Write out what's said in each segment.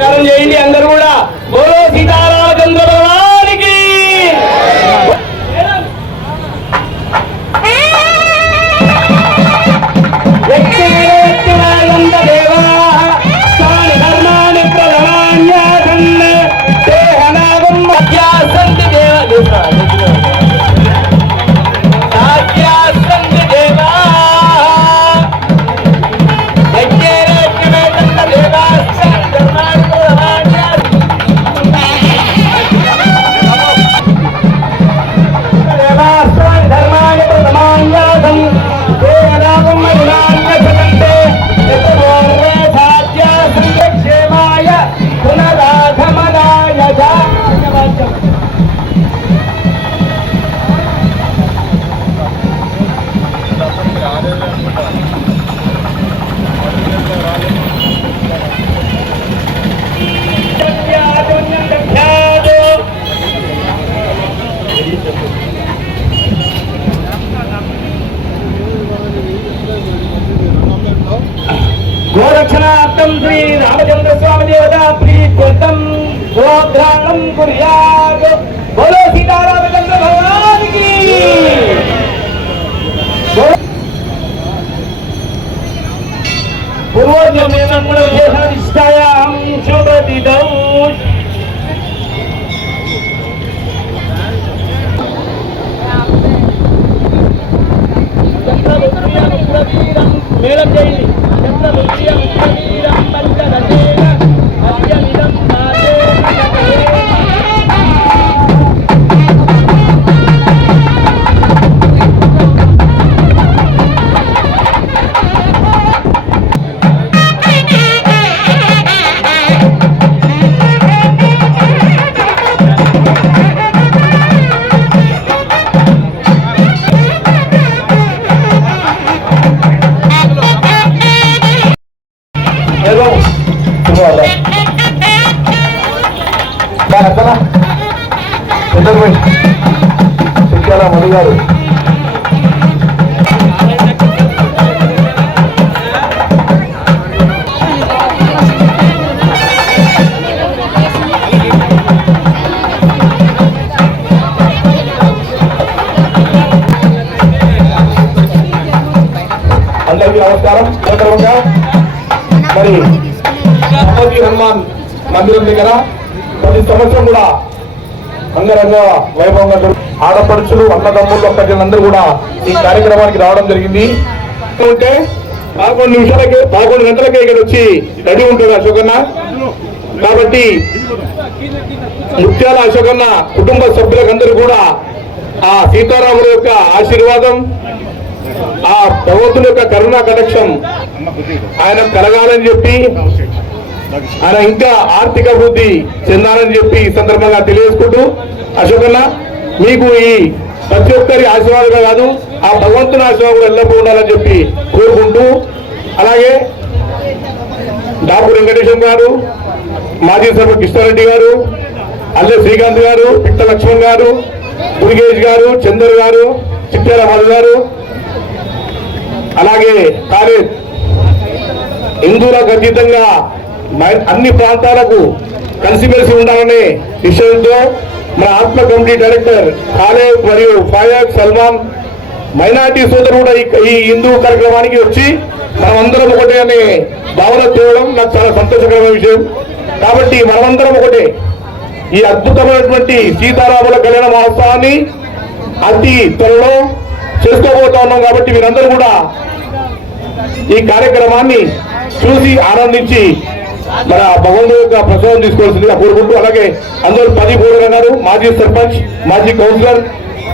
చేయండి అందరూ కూడా. బోలో సీతారామచంద్ర భగవానికి. गोरक्षणार्थं श्री रामचंद्र स्वामी देवता प्रीत्यर्थं गोघ्राणं कुर्यात्। बोलो सीतारामचंद्र भगवान की। पूर्वोज्ञमेनमुनिष्ठायां शुभदिदौ మేళం చేయండి. మధు గారు అందరికీ నమస్కారం. మరి హనుమాన్ మందిరం దగ్గర ప్రతి సంవత్సరం కూడా అంగరంగ వైభవంగా ఆడపడుచులు అన్నదమ్ములు ప్రజలందరూ కూడా ఈ కార్యక్రమానికి రావడం జరిగింది. ఉంటే 11 గంటలకే ఇక్కడ వచ్చి రెడీ ఉంటాడు అశోకన్న. కాబట్టి ముత్యాల అశోకన్న కుటుంబ సభ్యులందరూ కూడా ఆ సీతారాముల యొక్క ఆశీర్వాదం, ఆ భగవంతుని యొక్క కరుణా కటాక్షం ఆయన కలగాలని చెప్పి, ఆయన ఇంకా ఆర్థిక అభివృద్ధి చెందాలని చెప్పి ఈ సందర్భంగా తెలియజేసుకుంటూ, అశోకన్న మీకు ఈ ప్రతి ఒక్కరి ఆశీర్వాదంగా కాదు ఆ భగవంతుని ఆశీర్వాదం ఎల్లప్పుడూ ఉండాలని చెప్పి కోరుకుంటూ, అలాగే డాక్టర్ వెంకటేశం గారు, మాజీ సర్పంచ్ కృష్ణారెడ్డి గారు, అల్లె శ్రీకాంత్ గారు, పిట్ట లక్ష్మణ్ గారు, దుర్గేష్ గారు, చందర్ గారు, చిట్టాల మధు గారు, అలాగే కాలేజ్ హిందువులకు అతీతంగా అన్ని ప్రాంతాలకు కలిసిమెలిసి ఉండాలనే విషయంతో మన ఆత్మ కమిటీ డైరెక్టర్ ఖాలేద్ మరియు ఫాయాజ్ సల్మాన్ మైనార్టీ సోదరు కూడా ఈ హిందూ కార్యక్రమానికి వచ్చి మనమందరం ఒకటే అనే భావన తేవడం నాకు చాలా సంతోషకరమైన విషయం. కాబట్టి మనమందరం ఒకటే ఈ అద్భుతమైనటువంటి సీతారాముల కళ్యాణ మహోత్సవాన్ని అతి త్వరలో చేసుకోబోతా ఉన్నాం. కాబట్టి మీరందరూ కూడా ఈ కార్యక్రమాన్ని చూసి ఆనందించి మన భగవంతుడి యొక్క ప్రసాదం తీసుకోవాల్సిందిగా కోరుకుంటూ, అలాగే అందరూ 10 బోర్డు అన్నారు. మాజీ సర్పంచ్, మాజీ కౌన్సిలర్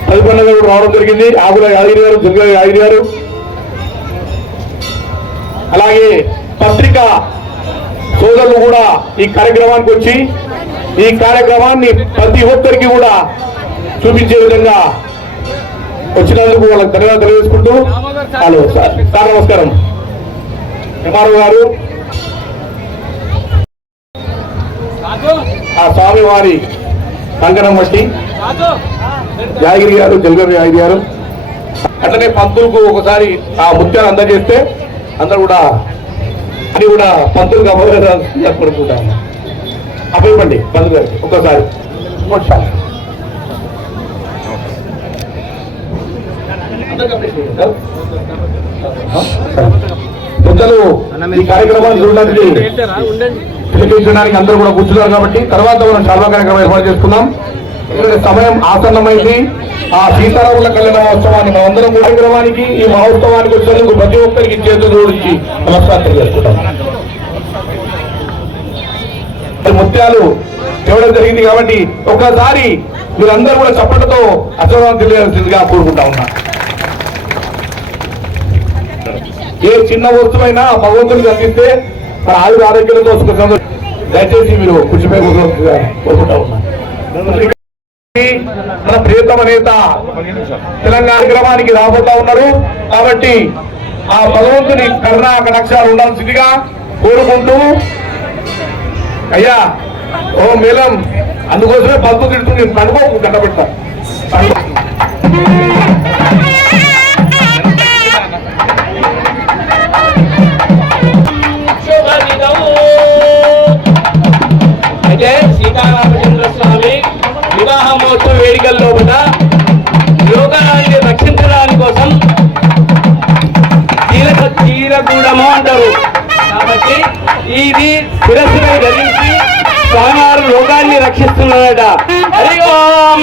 10 గారు రావడం జరిగింది. ఆగుల యాదగిరి గారు, దుర్గా యాదగిరి గారు, అలాగే పత్రికా సోదరులు కూడా ఈ కార్యక్రమానికి వచ్చి ఈ కార్యక్రమాన్ని ప్రతి ఒక్కరికి కూడా చూపించే విధంగా వచ్చినందుకు వాళ్ళకి ధన్యవాదాలు తెలియజేసుకుంటూ, హలో సార్ నమస్కారం. ఎంఆర్ఓ గారు, ఆ స్వామి వారి కంకణం బట్టి యాదగిరి గారు, జల్గం యాదగిరి గారు, అట్లనే పంతులకు ఒకసారి ఆ ముత్యాలు అందజేస్తే అందరూ కూడా అది కూడా పంతులుగా జరుపుకుంటాము. అప్పయివ్వండి బంధు గారు ఒక్కసారి. పెద్దలు ఈ కార్యక్రమాన్ని చూడడానికి తిలకించడానికి అందరూ కూడా కూర్చున్నారు కాబట్టి తర్వాత మనం చాలా కార్యక్రమం ఏర్పాటు చేసుకున్నాం. ఎందుకంటే సమయం ఆసన్నమైంది. ఆ సీతారాముల కళ్యాణ మహోత్సవాన్ని మనందరం కార్యక్రమానికి ఈ మహోత్సవానికి వచ్చేందుకు ప్రతి ఒక్కరికి చేతులు జోడించి నమస్కారం తెలియజేసుకుంటాం. ముత్యాలు ఇవ్వడం జరిగింది కాబట్టి ఒక్కసారి మీరందరూ కూడా చప్పటితో అసలు తెలియాల్సిందిగా కోరుకుంటా ఉన్నా. ఏ చిన్న వస్తువైనా భగవంతుడికి అందిస్తే మన ఆయుర ఆరోగ్యాలతో దయచేసి మీరు కృషిపై కోరుకుంటా ఉన్నా. మన ప్రియతమ నేత తెలంగాణ కార్యక్రమానికి రాబోతా ఉన్నారు కాబట్టి ఆ భగవంతుని కరుణా కటాక్షాలు ఉండాల్సిందిగా కోరుకుంటూ, అయ్యా ఓ మేళం అందుకోసమే పలుపు తిడుతుంది కనుకోకు కట్టబెడతా. అయితే సీతారామచంద్ర స్వామి వివాహ మహోత్సవ వేడుకల్లో కూడా లోకాన్ని రక్షించడానికి కోసం చీరగూడము అంటారు. కాబట్టి ఇది శిరస్సుపై ధరించి స్వామివారు లోకాన్ని రక్షిస్తున్నారట. హరి ఓం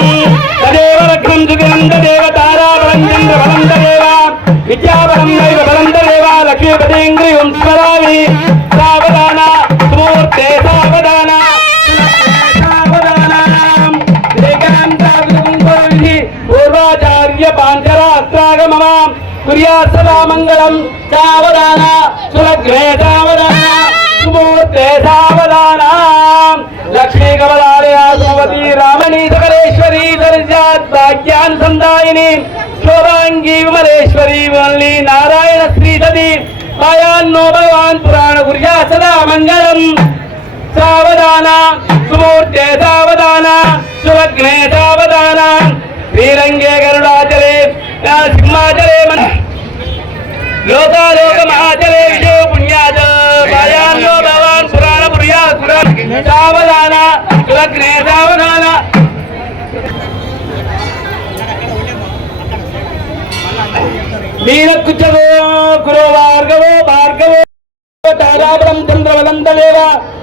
తదేవ రక్షం జగనంద దేవ తారాబలం చంద్ర బలం తదేవ విద్యాబలం దైవ బలం తదేవ లక్ష్మీపతేంద్రియం స్మరామి. సావధాన సుమూర్తే సావధాన పూర్వాచార్య పాంచరాస్త్రాగమమ కుర్యా సదా మంగళం. సావధాన సులగ్నే సావధాన సుమూర్తే సావధాన. లక్ష్మీ కమలాలయ సుమతి రామణి సకలేశ్వరి సరిజాత్ భాగ్యానుసందాయిని శోభాంగి విమలేశ్వరి వల్లి నారాయణ శ్రీ సతి మాయాన్నో భగవాన్ పురాణ కుర్యా సదా మంగళం. సావధాన సుమూర్తే సావధాన సులగ్నే సావధాన. శ్రీరంగే గరుడాచరే సింహాచరే మన లోకాలోక మహాచరే విజయ పుణ్యాచ మాయాన్నో భగవాన్ పురాణ పుర్యా సావధాన సులగ్నే సావధాన. మీనకుచ్చవో గురో భార్గవో భార్గవో తారాబలం చంద్రబలం తదేవ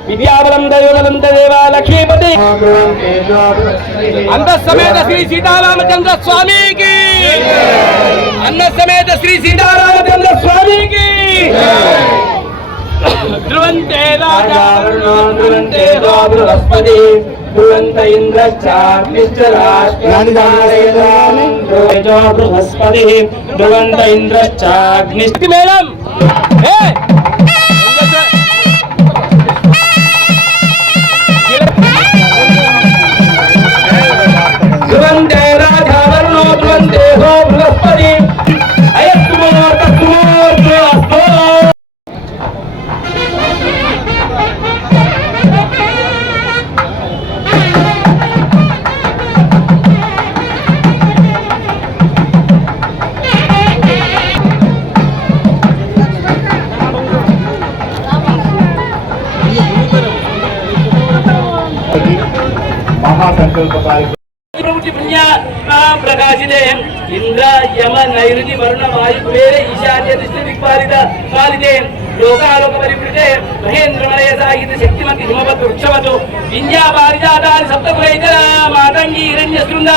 విద్యాబలం దైవబలం తదేవ లక్ష్మీపతి. అన్న సమేత శ్రీ సీతారామచంద్ర స్వామికి, అన్న సమేత శ్రీ సీతారామచంద్ర స్వామికి. ధ్రువంతే రాజా ధ్రువంతే బృహస్పతి ధ్రువంత ఇంద్రశ్చాగ్నిశ్చరాష్ట్రాణి బృహస్పతి ధ్రువంత ఇంద్రశ్చాగ్ని. మేడం ధ్రువంతే రాజా వర్ణో ధ్రువంతే హో బృహస్పతి అయస్తు మనోర్తస్తు మోర్జోస్తు. మహాసంకల్ప కార్యక్రమం ప్రకాశితే ఇంద్ర యమ నైరుతి వరుణ వాయు కుబేర ఈశాన్య దృష్టి దిక్పాలిత పాలితే లోకాలోక పరివృతే మహేంద్రమలయ సాహిత శక్తిమతి హిమవత్ వృక్షవతు వింధ్యా పారిజాతాని సప్తకులైతర మాతంగి హిరణ్య శృంగ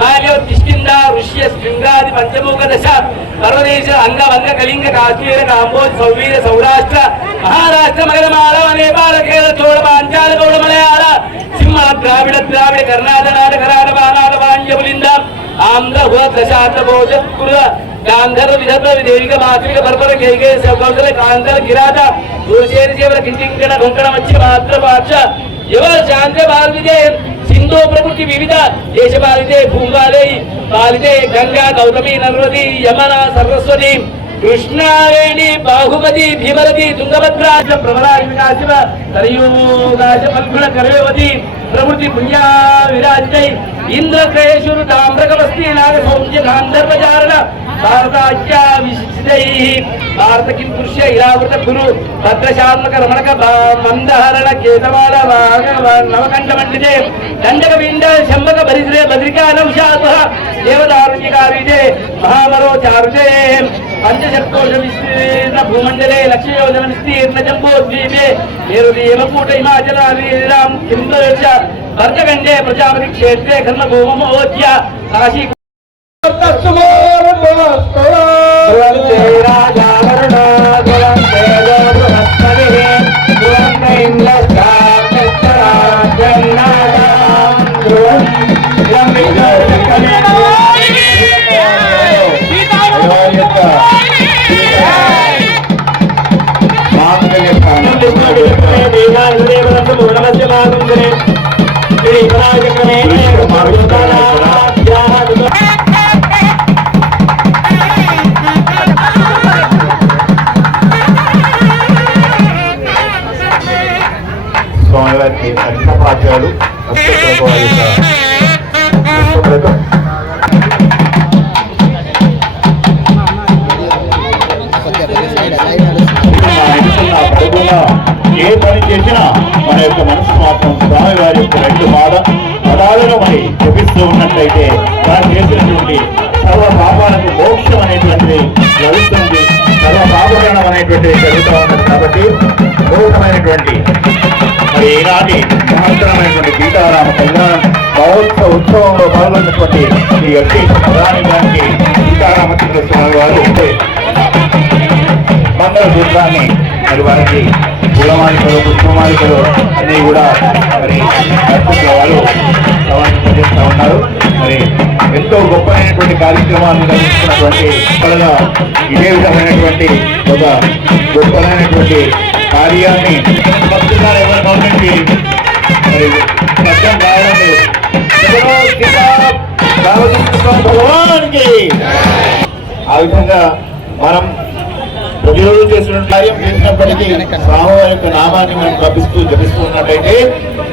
మాల్యోత్తిష్ఠింద ఋష్య శృంగాది పంచముఖ దశ పర్వదేశ అంగ వంగ కళింగ కాశ్మీర కాంబోజ్ సౌవీర సౌరాష్ట్ర మహారాష్ట్ర మగధ మాలవ నేపాల కేరళ చోళ పాంచాల గౌడ మలయాళ సింహ ద్రావిడ ద్రావిడ కర్ణాటక నాటక రాట బానాట వాణ్యపులింద ఆంధ్ర దశాంధ్ర భోజపుర గాంధర్వ విదర్భ విదేవిక మాత్రిక పర్వత కైకే కౌశల కాంతర గిరాట దూరచేరి చేవల కింటింకణ కొంకణ మధ్య మాత్ర భాష ఎవర చాంద్ర బాలితే సింధు ప్రకృతి వివిధ దేశ బాలితే భూంబాలే బాలితే గంగా గౌతమి నర్మది యమన సరస్వతి కృష్ణావేణి బాహుమతి భీమరతి తుంగభద్రా ప్రవరాశివ సరయూగాశ ఫల్గుణ కరవేవతి ప్రవృత్తి పుణ్యా విరాజితై ఇంద్రకేశురు తామ్రకవస్తి నాగ సౌమ్య గాంధర్వచారణ భారతాఖ్యా విశిష్టై భారత కిం పురుష్య ఇరావృత గురు భద్రశాత్మక రమణక మందహరణ కేతమాల నవకంఠ మండితే దండక విండ శంభక బరిద్రే బద్రికా నౌషాత దేవదారుణ్యకారితే మహామరో చారుతే పంచశత్కోశ విస్తీర్ణ భూమండలే లక్షయోజన విస్తీర్ణ జంబోద్వీపే నేరుదేవకూట హిమాచలాం కిందర్శ భర్తగండే ప్రజాపతి క్షేత్రే కర్మభూమోద్య కాశీ స్వామివారికి అన్నపాత్యాలు ఏ పని చేసినా మన యొక్క మనసు మాత్రం స్వామివారి యొక్క రెండు పదాలను మరి జపిస్తూ ఉన్నట్లయితే వారు చేసినటువంటి సర్వ పాపాలకు మోక్షం అనేటువంటిది లభిస్తుంది, సర్వ పాపకరణం అనేటువంటిది జరుగుతూ ఉన్నది. కాబట్టి నూతనమైనటువంటి మరి ఈనాటి మహత్తరమైనటువంటి సీతారామ కళ్యాణ మహోత్సవ ఉత్సవంలో పాల్గొన్నటువంటి ఈ యొక్క ప్రధాని గారికి సీతారామచంద్ర స్వామి వారు మంగళ సూత్రాన్ని మరి వారికి పూలమాలికలు పుష్పమాలికలు అన్ని కూడా మరి వారు సమర్పించేస్తూ ఉన్నారు. మరి ఎంతో గొప్పైనటువంటి కార్యక్రమాలు నిర్వహిస్తున్నటువంటి ఇప్పటిగా ఇదే విధమైనటువంటి ఒక గొప్పమైనటువంటి కార్యాన్ని భక్తులు ఎవరి గవర్నమెంట్కి మరి సత్యం కావడం లేదు. భగవానికి ఆ విధంగా మనం ప్రతిరోజు చేసిన కార్యం చేసినప్పటికీ స్వామివారి యొక్క నామాన్ని మనం జపిస్తూ ఉన్నట్టయితే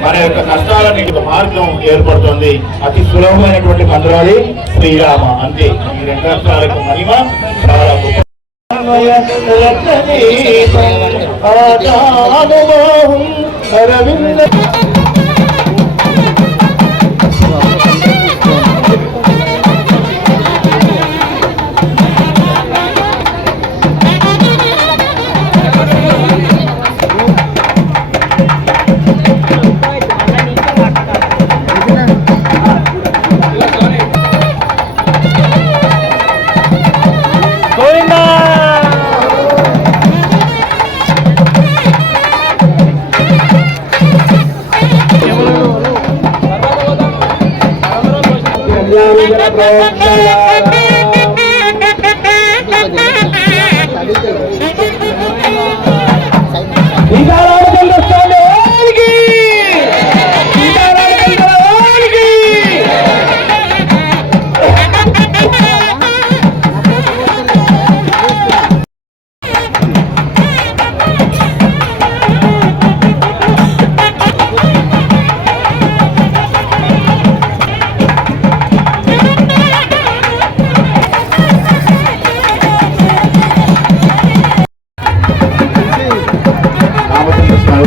మన యొక్క కష్టాలని మార్గం ఏర్పడుతుంది. అతి సులభమైనటువంటి మంత్రాలు శ్రీరామ అంతే. ఈ రెండు అక్షరాల యొక్క మహిమ చాలా గొప్ప.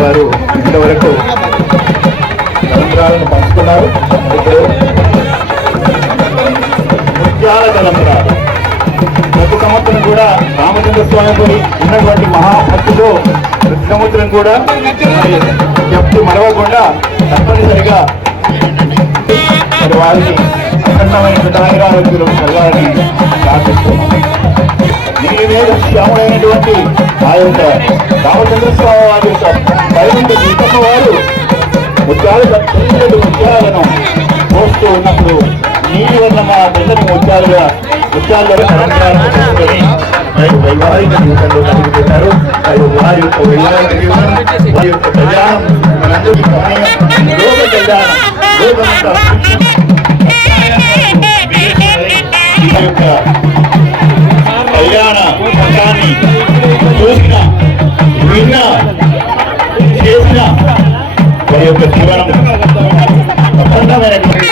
వారు ఇంతవరకు తలంబ్రాలను పంచుకున్నారు. ముత్యాల తలంబ్రాలు ప్రతి సంవత్సరం కూడా రామచంద్ర స్వామికి ఉన్నటువంటి మహాభక్తితో ప్రతి సంవత్సరం కూడా చెప్తూ మరవకుండా తప్పనిసరిగా వారికి అఖండమైనటువంటి ఆయురారోగ్యులు కలగాలని ప్రార్థిస్తున్నాం. దీని మీద శ్యాముడైనటువంటి ఆ యొక్క రామచంద్ర స్వామి వారి యొక్క పైనుండి సీతమ్మ వారు ముత్యాలను పోస్తూ ఉన్నప్పుడు నీటి వల్ల మా పిల్లని ముత్యాలుగా వైవాహిక జీవితంలో కలిగి పెట్టారు. వారి యొక్క వైవాహిక జీవనం, వారి యొక్క కళ్యాణం మనందరికీ లోక కళ్యాణం లోకమంతా యొక్క కళ్యాణ పథకాన్ని చూసిన విన్న చేసిన వారి యొక్క జీవనం అఖండమైనటువంటి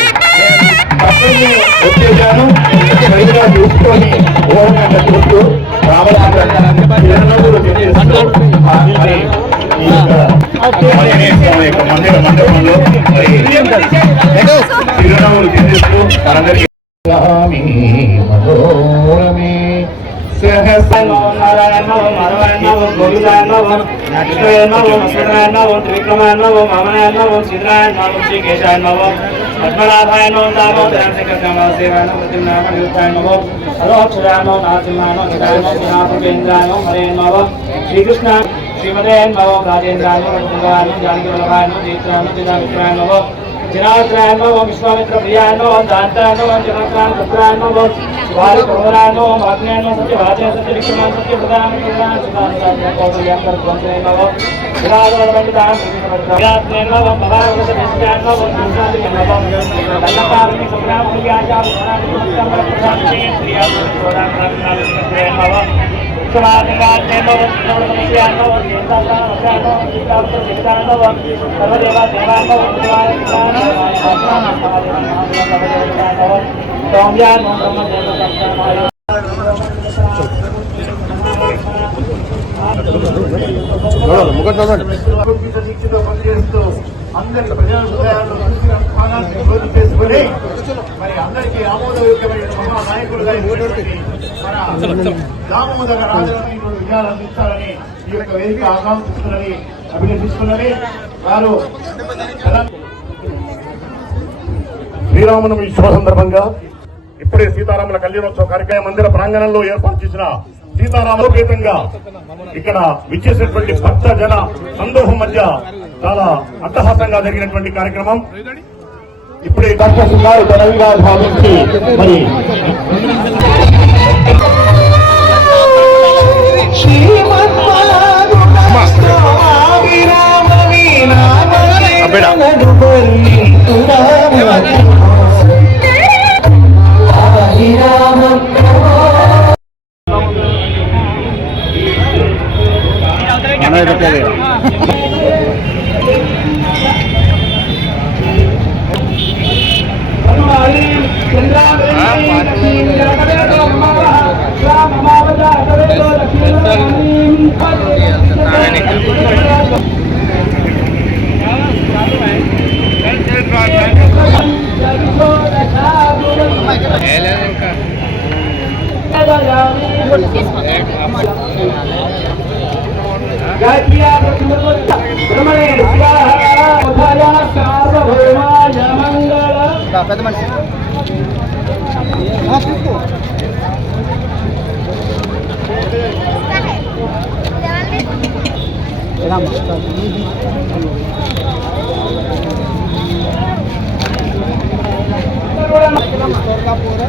తీసుకొని ఓరంగా చూస్తూ రామచంద్రుడు చెందిస్తూ మరి ఈ యొక్క ఆంజనేయ స్వామి యొక్క మండపంలో మరి చిరునవ్వులు చెందిస్తూ మనందరికీ స్వామి మనోరమే శ్రీకృష్ణ శ్రీమతే నవ రాజేంద్రాయ జానకి వల్లభాయ నవ जनार्दनाय नमः विश्वामित्र प्रियाय नमः दान्ताय नमः जनार्दनाय पुत्राय नमः शिवाय प्रभुराय नमः भाग्याय नमः सत्यवाचय सत्यविक्रमाय सत्यप्रदाय प्रदाय सुदाय कौशल्याकर ध्वंसाय नमः विराजमान पंडिताय विराजनाय नमः भवावृत विष्टाय नमः नासाय नमः दन्नपारमि संग्राम प्रियाय नमः प्रधान प्रियाय नमः समाधिराज नमः नमस्ते नमः देवता नमः देवता नमः सर्वदेवा देवा नमः అందరి ప్రజల హృదయాల్లో అభివృద్ధి చేసుకుని మరి అందరికీ ఆమోదయోగ్యమైన మహానాయకుడుగా మన దామోదర రాజులను విజయాలు అందించాలని ఈ యొక్క వేదిక ఆకాంక్షిస్తున్నది అభినందిస్తున్నది వారు శ్రీరామనవమి శుభ సందర్భంగా ఇప్పుడే సీతారాముల కళ్యాణోత్సవ కార్యక్రమ మందిర ప్రాంగణంలో ఏర్పాటు చేసిన సీతారామోపేతంగా ఇక్కడ విచ్చేసినటువంటి భక్త జన సందోహం మధ్య చాలా అట్టహాసంగా జరిగినటువంటి కార్యక్రమం ఇప్పుడే దర్శకున్నారు తనవిగా భావించి మరి పెద్ద మనిషి पूरा